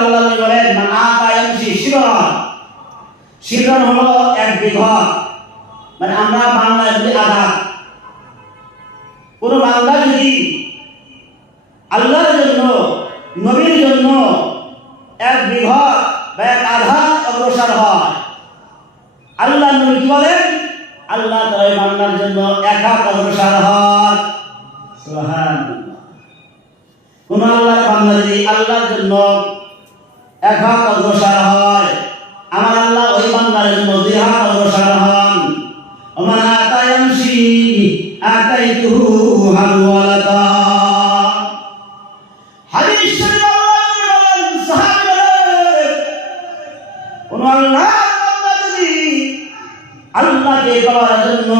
আল্লাহ বলেন মানাতায়ামসি শিরন, শিরন হলো এক বিঘত, মানে আমরা বাংলায় বলি আধা। কোন বান্দা যদি আল্লাহর জন্য নবীর জন্য এক বিঘত বা এক আধা অগ্রসর হয়, আল্লাহ নবী কি বলেন? আল্লাহ তাআলা বান্দার জন্য এক হাত অগ্রসর হয়। সুবহানাল্লাহ। কোন আল্লাহর বান্দা যদি আল্লাহর জন্য এক হাত অগ্রসর হয়, আমার আল্লাহ ওই বান্দার জন্য দুই হাত অগ্রসর হন। ওমান আতায়ামসি আতাইতুহু হাওয়ালাতা। হাদিস শরীফ আল্লাহ বলেন, সাহাবীরা কোন আল্লাহর বান্দা যদি আল্লাহকে পাওয়ার জন্য